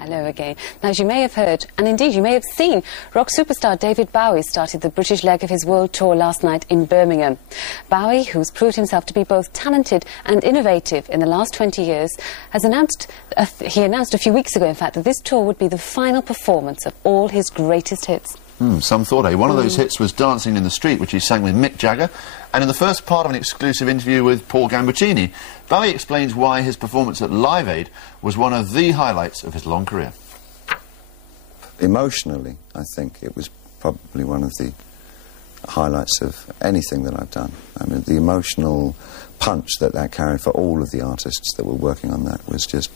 Hello again. Now, as you may have heard, and indeed you may have seen, rock superstar David Bowie started the British leg of his world tour last night in Birmingham. Bowie, who's proved himself to be both talented and innovative in the last 20 years, has announced, he announced a few weeks ago, in fact, that this tour would be the final performance of all his greatest hits. Some thought, eh? One of those hits was Dancing in the Street, which he sang with Mick Jagger, and in the first part of an exclusive interview with Paul Gambaccini, Bowie explains why his performance at Live Aid was one of the highlights of his long career. Emotionally, I think it was probably one of the highlights of anything that I've done. I mean, the emotional punch that carried for all of the artists that were working on that was just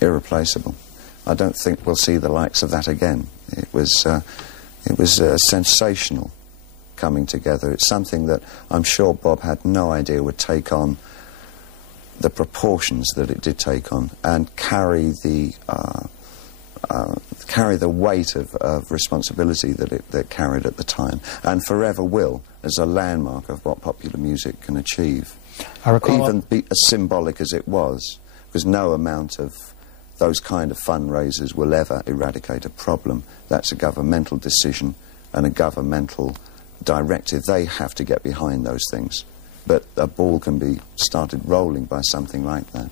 irreplaceable. I don't think we'll see the likes of that again. It was sensational coming together. It's something that I'm sure Bob had no idea would take on the proportions that it did take on and carry the weight of responsibility that it carried at the time, and forever will as a landmark of what popular music can achieve. I recall even be as symbolic as it was, because no amount of those kind of fundraisers will ever eradicate a problem. That's a governmental decision and a governmental directive. They have to get behind those things. But a ball can be started rolling by something like that.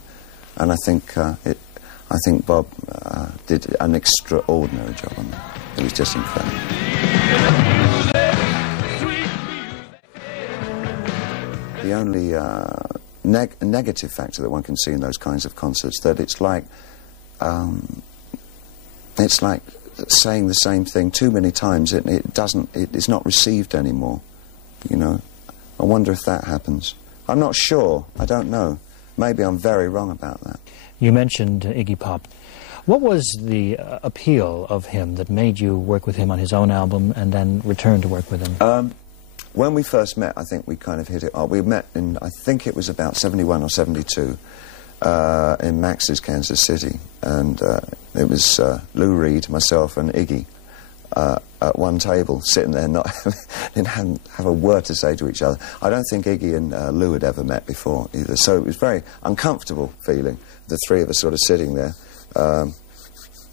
And I think Bob did an extraordinary job on that. It was just incredible. The only negative factor that one can see in those kinds of concerts, that it's like saying the same thing too many times. It's not received anymore, you know. I wonder if that happens. I'm not sure. I don't know. Maybe I'm very wrong about that. You mentioned Iggy Pop. What was the appeal of him that made you work with him on his own album and then return to work with him? When we first met, I think we kind of hit it off. We met in, I think it was about 71 or 72, in Max's Kansas City. And it was Lou Reed, myself and Iggy at one table, sitting there, didn't have a word to say to each other. I don't think Iggy and Lou had ever met before either, so it was very uncomfortable feeling, the three of us sort of sitting there,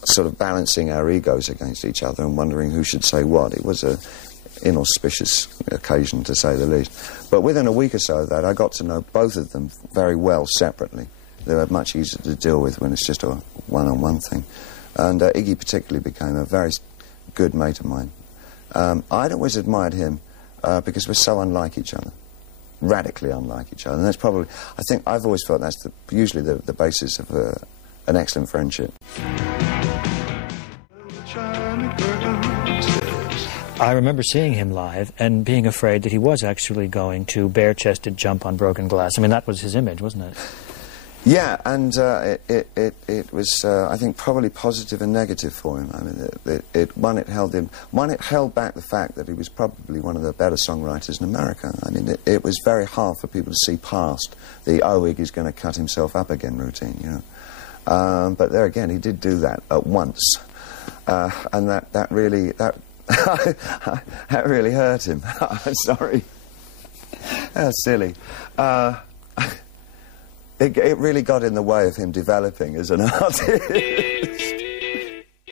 sort of balancing our egos against each other and wondering who should say what. It was an inauspicious occasion, to say the least. But within a week or so of that, I got to know both of them very well separately. They were much easier to deal with when it's just a one-on-one thing. And Iggy particularly became a very good mate of mine. I'd always admired him because we're so unlike each other, radically unlike each other. And that's probably, I think, I've always felt that's usually the basis of an excellent friendship. I remember seeing him live and being afraid that he was actually going to bare-chested jump on broken glass. I mean, that was his image, wasn't it? Yeah, and it was, I think, probably positive and negative for him. I mean, it held back the fact that he was probably one of the better songwriters in America. I mean, it was very hard for people to see past the, oh, Iggy's going to cut himself up again routine, you know. But there again, he did do that at once. And that really hurt him. I'm sorry. That's silly. It really got in the way of him developing as an artist.